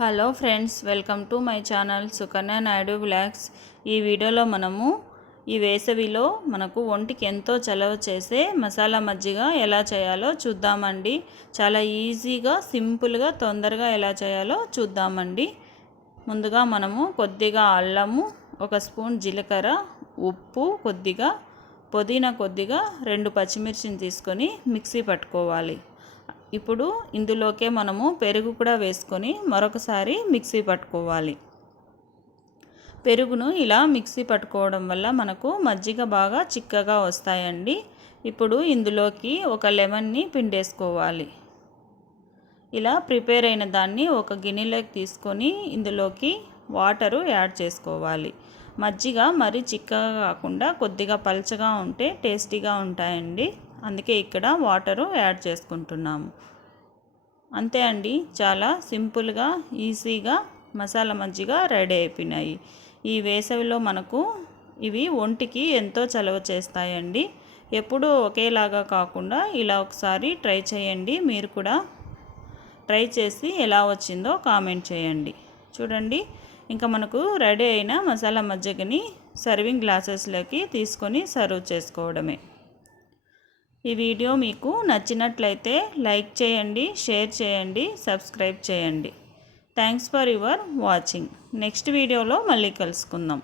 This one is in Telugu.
Hello friends welcome to my channel Sukanya Naidu blogs ఈ వీడియోలో మనము ఈ వేసవిలో మనకు ఒంటికి ఎంతో చలవ చేసే మసాలా మజ్జిగ ఎలా చేయాలో చూద్దామండి. చాలా ఈజీగా సింపుల్గా తొందరగా ఎలా చేయాలో చూద్దామండి. ముందుగా మనము కొద్దిగా అల్లము ఒక స్పూన్ జీలకర్ర ఉప్పు కొద్దిగా పుదీనా కొద్దిగా రెండు పచ్చిమిర్చిని తీసుకొని మిక్సీ పట్టుకోవాలి. ఇప్పుడు ఇందులోకే మనము పెరుగు కూడా వేసుకొని మరొకసారి మిక్సీ పట్టుకోవాలి. పెరుగును ఇలా మిక్సీ పట్టుకోవడం వల్ల మనకు మజ్జిగ బాగా చిక్కగా వస్తాయండి. ఇప్పుడు ఇందులోకి ఒక లెమన్ని పిండేసుకోవాలి. ఇలా ప్రిపేర్ అయిన దాన్ని ఒక గిన్నెలోకి తీసుకొని ఇందులోకి వాటరు యాడ్ చేసుకోవాలి. మజ్జిగ మరీ చిక్కగా కాకుండా కొద్దిగా పల్చగా ఉంటే టేస్టీగా ఉంటాయండి. అందుకే ఇక్కడ వాటరు యాడ్ చేసుకుంటున్నాము. అంతే అండి. చాలా సింపుల్గా ఈజీగా మసాలా మజ్జిగ రెడీ అయిపోయినాయి. ఈ వేసవిలో మనకు ఇవి ఒంటికి ఎంతో చలవ చేస్తాయండి. ఎప్పుడూ ఒకేలాగా కాకుండా ఇలా ఒకసారి ట్రై చేయండి. మీరు కూడా ట్రై చేసి ఎలా వచ్చిందో కామెంట్ చేయండి. చూడండి. ఇంకా మనకు రెడీ అయిన మసాలా మజ్జిగని సర్వింగ్ గ్లాసెస్లోకి తీసుకొని సర్వ్ చేసుకోవడమే. ఈ వీడియో మీకు నచ్చినట్లయితే లైక్ చేయండి షేర్ చేయండి సబ్స్క్రైబ్ చేయండి. Thanks for your watching. Next వీడియోలో మళ్ళీ కలుసుకుందాం.